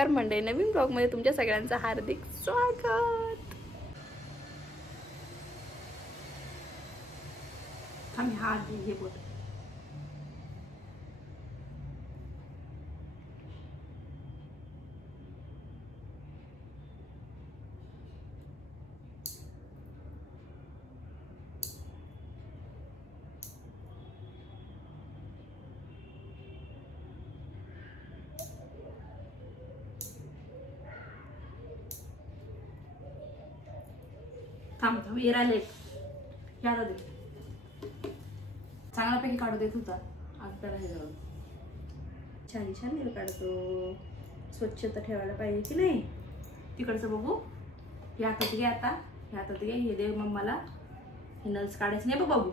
नमस्कार मंडळी, नवीन ब्लॉग मध्ये तुमच्या सगळ्यांचं हार्दिक स्वागत। थांब हात हे बोल। थांब थांब येरा लेट यादा दे, चांगल्यापैकी काढू देत होता आता राहिलं। छान छान नेल काढतो, स्वच्छता ठेवायला पाहिजे की नाही। तिकडचं बघू, हे हातात घे, आता हे हातात घे, हे दे मम्माला। हे नल्स काढायचे नाही बघ बाबू,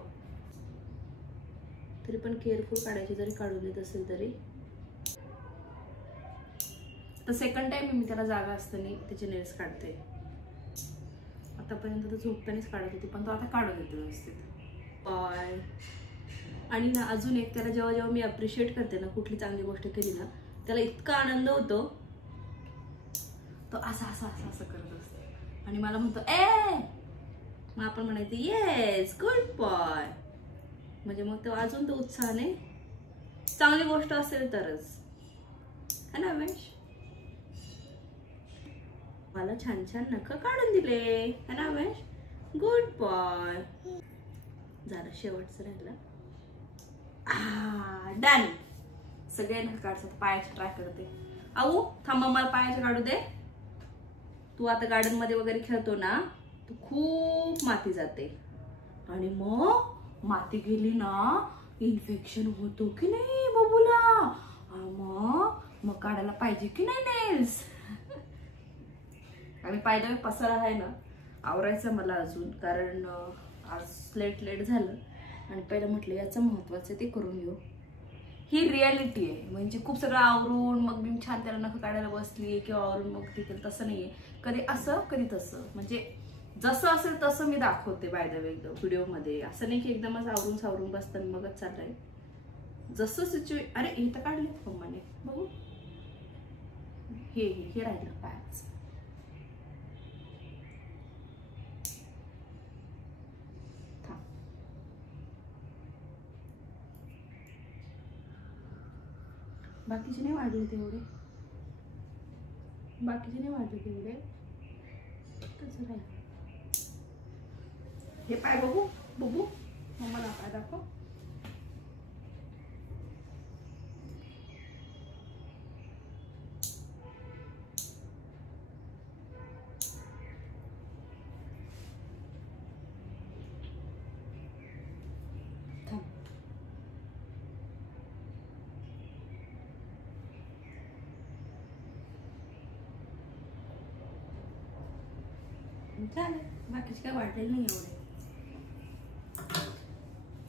तरी पण केअरफुल काढायची, जरी काढून देत असेल तरी। तर सेकंड टाइम मी त्याला जागा असताना त्याचे नेल्स काढते। आतापर्यंत तर झोपतानाच काढत होती, पण तो आता काढून देतो व्यवस्थित। बाय। आणि ना अजून एक, त्याला जेव्हा जेव्हा मी अप्रिशिएट करते ना कुठली चांगली गोष्ट केली ना, त्याला इतका आनंद होतो, तो असं असं असं असं करत असतो आणि मला म्हणतो ए, मग आपण म्हणायचं येस गुड बॉय, म्हणजे मग तो अजून तो उत्साहाने, चांगली गोष्ट असेल तरच है ना रमेश। मला छान छान नख काढून दिले है ना रमेश, गुड बॉय। झालं, शेवटचं राहिलं। डन, सगळे नख काढतात। पायाचे ट्राय करते। आऊ थांब, मला पायाचे काढू दे। तू आता गार्डन मध्ये वगैरे खेळतो ना, तू खूप माती जाते आणि मग माती गेली ना इन्फेक्शन होतो की नाही बाबूला, मग काढायला पाहिजे की नाही नेल्स। आणि पायदा पसारा आहे ना, आवरायचं मला अजून, कारण आज लेट झालं आणि पहिलं म्हटलं याचं महत्वाचं ते करून घेऊ। ही रियालिटी आहे, म्हणजे खूप सगळं आवरून मग मी छान त्याला नख काढायला बसली किंवा आवरून मग ते केलं, तसं नाहीये। कधी असं कधी तसं, म्हणजे जसं असेल तसं मी दाखवते बाय द वे व्हिडिओ मध्ये। असं नाही की एकदमच आवरून सावरून बसताना मगच चाललंय, जसं सिच्युएशन। अरे हे तर काढले मम्माने, बघू हे राहिलं पायाच। बाकीचे नाही वाढले तेवढे, कसं राहील। हे पाय बघू बघू, मम्माला पाय दाखव। चालेल, बाकीचे काय वाटलेलं नाही एवढे।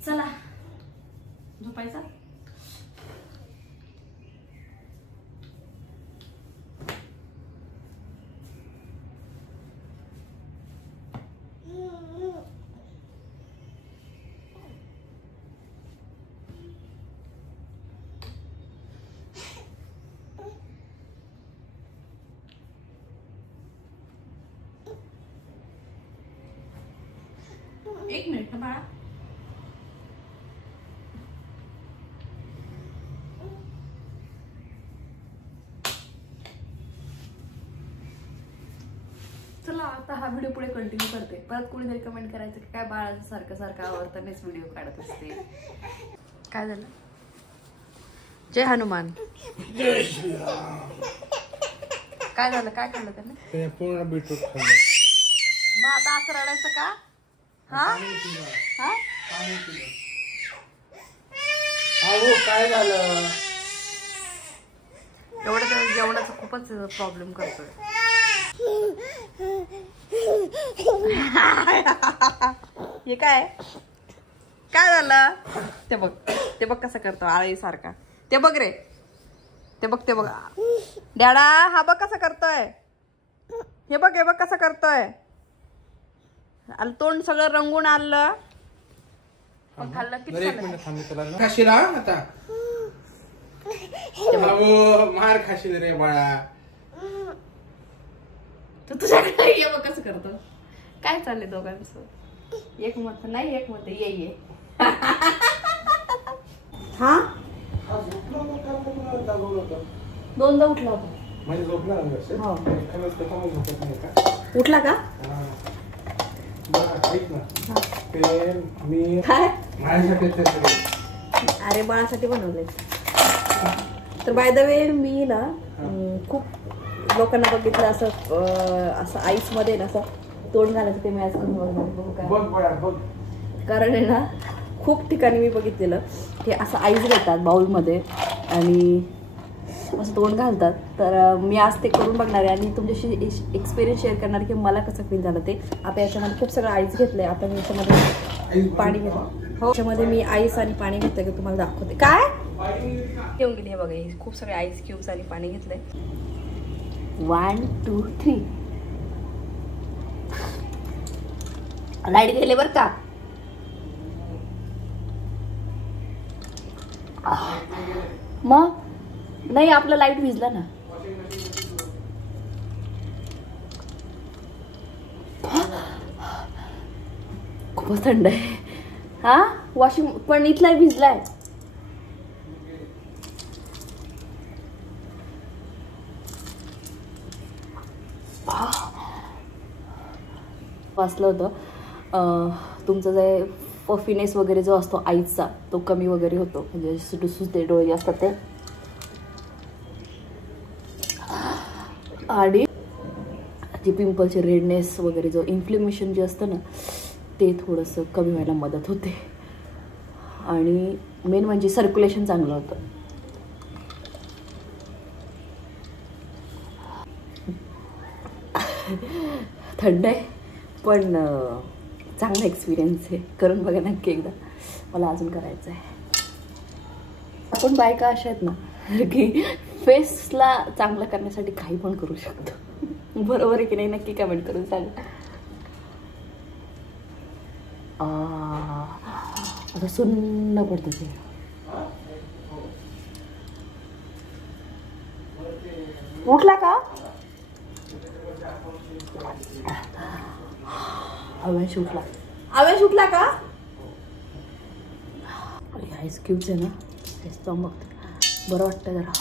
चला झोपायचा। एक मिनिट ना बाळा, चला आता हा व्हिडिओ पुढे कंटिन्यू करते। परत कोणीतरी कमेंट करायचं की काय बाळाचं सारखं सारखं आवडतानाच व्हिडिओ काढत असते। काय झालं? जय हनुमान। काय झालं, काय खाल्लं त्याने? पूर्ण बीटरूट खाल्लं। मग आता असं रडायचं का? काय झालं? एवढं जेवणाचा खूपच प्रॉब्लेम करतोय। हे काय झालं? ते बघ कसं करतो आळी सारखा। ते बघ रे, ते बघ डॅडा, हा बघ कसा करतोय। हे बघ कसं करतोय। तोंड सगळं रंगून आलं, पण खाल्लं किती खाशील आता? मार खाशील रे बाळा, तर तुझ्याकडे ये बघ कसं करतो. काय चाललंय दोघांचं? एक मत नाही एक मत ये हा दोनदा उठला होता. उठला का? अरे बाळासाठी बनवले. तर बाय द वे मी ना खूप लोकांना बघितलं असं आईस मध्ये ना असं तोंड घालायचं ते मी आज कारण आहे ना खूप ठिकाणी मी बघितलेलं की असं आईस घेतात बाउलमध्ये आणि असं तोंड घालतात. तर मी आज ते करून बघणार आहे आणि तुमच्याशी एक्सपिरियन्स शेअर करणार की मला कसं फील झालं ते. आता याच्यामध्ये खूप सगळं आईस घेतलंय. आता मी याच्यामध्ये पाणी घेतलं. हो याच्यामध्ये मी आईस आणि पाणी घेतलं की तुम्हाला दाखवते. काय घेऊन गेली हे बघा. हे खूप सगळे आईस क्यूब्स आणि पाणी घेतलंय. 1 2 3 लाईट गेले बर का. मग नाही आपलं लाईट भिजला ना. खूपच थंड आहे. हा वॉशिंग पण इथलाही भिजलाय. वाचलं होतं तुमचं जे पफिनेस वगैरे जो असतो आईचा तो कमी वगैरे होतो. म्हणजे सुटे डोळे असतात ते. आणि जे पिंपलचे रेडनेस वगैरे जो इन्फ्लेमेशन जे असतं ना ते थोडंसं कमी व्हायला मदत होते. आणि मेन म्हणजे सर्क्युलेशन चांगलं होतं. थंड आहे पण चांगला एक्सपिरियन्स आहे. करून बघा नक्की एकदा. मला अजून करायचं आहे. आपण बायका अशा आहेत ना की फेसला चांगलं करण्यासाठी काही पण करू शकतो. बरोबर आहे की नाही? नक्की कमेंट करून सांगा. आता सुन्न पडतं ते. उठला का? आवेश उठला. आवेश उठला का? आईस क्यूब्स आहे ना तेच तो बघते. बरं वाटतं जरा.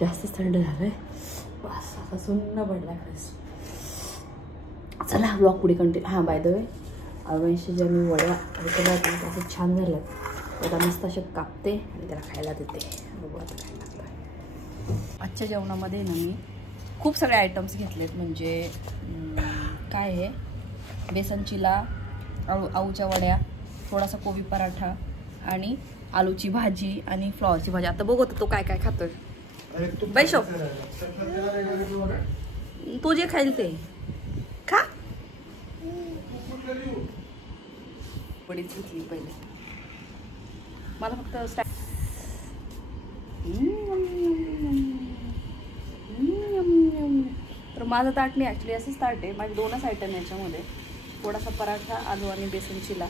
जास्तच थंड झालंय. बस आता सुन्न पडला खरंच. चला ब्लॉग पुढे कंटिन्यू. हां बाय द वे अवेशच्या ज्या मी वड्या ऐकल्या त्याचं छान झालं. आता मस्त असे कापते आणि त्याला खायला देते. बघू आता काय लागतं. आजच्या जेवणामध्ये ना मी खूप सगळे आयटम्स घेतलेत. म्हणजे काय आहे बेसन चिला, आऊच्या वड्या, थोडासा कोबी पराठा आणि आलूची भाजी आणि फ्लॉवरची भाजी. आता बघू तो काय काय खातोय. बैशो तू जे खाईल ते खा. वडीच घेतली पहिले. मला फक्त तर माझं ताट नाही ॲक्च्युली असंच ताट आहे. माझे 2च आयटम याच्यामध्ये. थोडासा पराठा, आलू आणि बेसन चिला.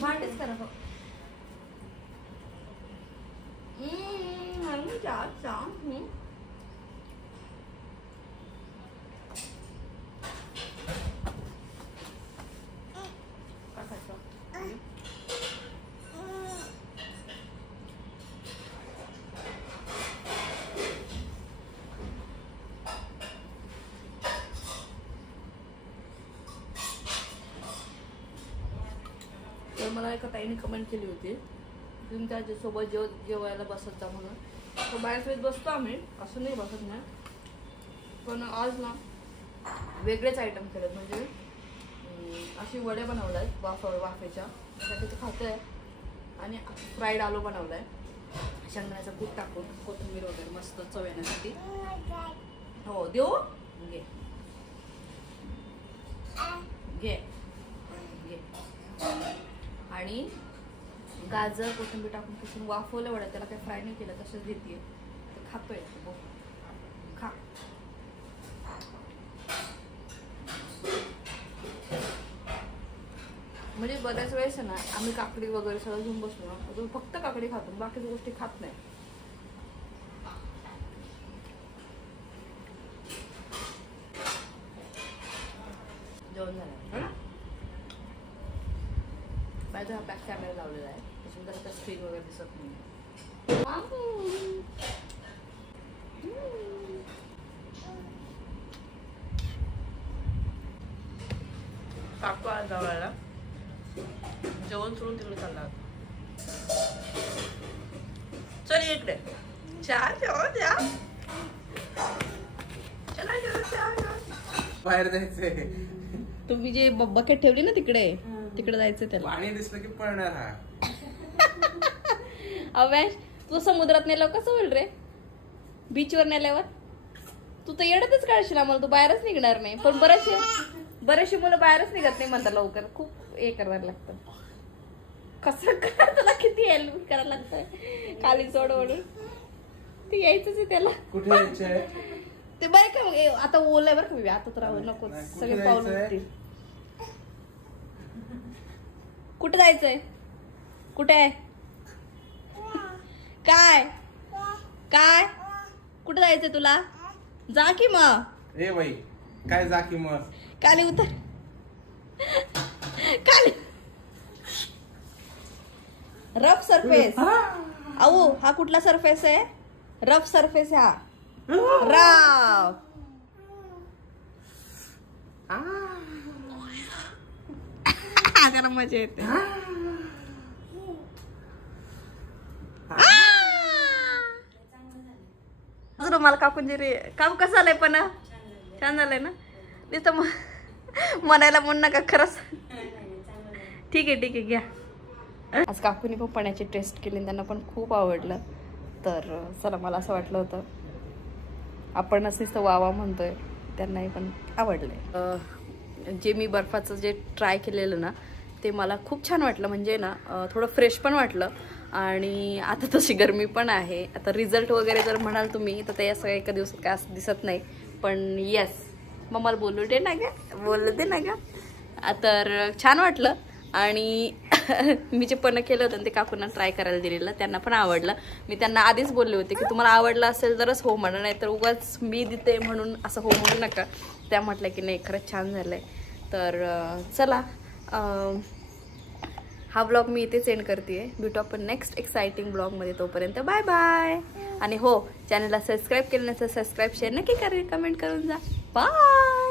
भांडेच करा. तर मला एका ताईने कमेंट केली होती तुम्ही त्याच्यासोबत जेवायला बसत जा म्हणून. तर बाहेर बसतो आम्ही, असं नाही बसत नाही. पण आज ना वेगळेच आयटम केलेत. म्हणजे अशी वड्या बनवल्या आहेत वाफेच्या त्याच्यात खातं आहे. आणि फ्राईड आलू बनवला आहे शेंगदाण्याचं कूट टाकून, कोथिंबीर वगैरे मस्त चव येण्यासाठी. हो देऊ घे घे घे. आणि गाजर कोथिंबीर टाकून किसून वाफवलं वड्या. त्याला काही फ्राय नाही केलं तसंच देते. खातोय. म्हणजे बऱ्याच वेळेस ना आम्ही काकडी वगैरे सगळं घेऊन बसलो ना, तो फक्त काकडी खातो, बाकीच्या गोष्टी खात नाही. जेवण झालं बाजू हा बॅक कॅमेरा लावलेला आहे, त्याच्यानंतर आता स्क्रीन वगैरे दिसत नाही. काकू आज जवळला जेवण सोडून तिकडे चालला. चल इकडे चहा जेवण द्या. चला चहा. बाहेर जायचंय. तुम्ही जे बकेट ठेवली ना तिकडे जायचं त्याला. पाणी दिसलं की पळणार हा. अव्याश तू समुद्रात नेल्यावर कसं होईल रे? बीचवर नेल्यावर तू तर येडतच काढशील आम्हाला, तू बाहेरच निघणार नाही. पण बरेचसे मुलं बाहेरच निघत नाही म्हणतात लवकर, खूप हे करायला लागतं. कसं करा तुला किती हेल्प करायला लागतंय खाली सोड ओढून. ते यायचंच आहे त्याला. कुठे यायचंय ते बरं का आता ओलंय बरं का, आता तर नको सगळे पाऊल उठतील. कुठे जायचंय? कुठे आहे? काय काय कुठे जायचंय तुला? जा की मग. ए बाई काय जा की मग. खाली उतर खाली. Rough surface. अहो हा कुठला सरफेस आहे? रफ सरफेस हा. राव जरा मजा येते. मला काकूंजी रे काम कसं झालंय पण छान झालंय ना. तिथं म्हणायला म्हणून नका खरंच. ठीक आहे घ्या. आज काकूनी पण पाण्याची टेस्ट केली, त्यांना पण खूप आवडलं. तर चला मला असं वाटलं होतं आपणच नुसतं वावा म्हणतोय, त्यांनाही पण आवडलंय. जे मी बर्फाचं जे ट्राय केलेलं ना ते मला खूप छान वाटलं. म्हणजे ना थोडं फ्रेश पण वाटलं. आणि आता तशी गरमी पण आहे. आता रिझल्ट वगैरे जर म्हणाल तुम्ही तर ते असं एका दिवसात काय असं दिसत नाही. पण येस मग मला बोलू दे ना ग. तर छान वाटलं. आणि मी जे पण केलं होतं ते काकूंना ट्राय करायला दिलेलं, त्यांना पण आवडलं. मी त्यांना आधीच बोलले होते की तुम्हाला आवडलं असेल तरच हो म्हणा, नाही तर उगाच मी देते म्हणून असं हो म्हणू नका. त्या म्हटलं की नाही खरंच छान झालंय. तर चला हा ब्लॉग मी इथेच एंड करते. भेटू आपण नेक्स्ट एक्साइटिंग ब्लॉगमध्ये. तोपर्यंत बाय बाय. आणि हो चॅनलला सबस्क्राईब केलं नसेल सबस्क्राईब शेअर नक्की करा, कमेंट करून जा. बाय.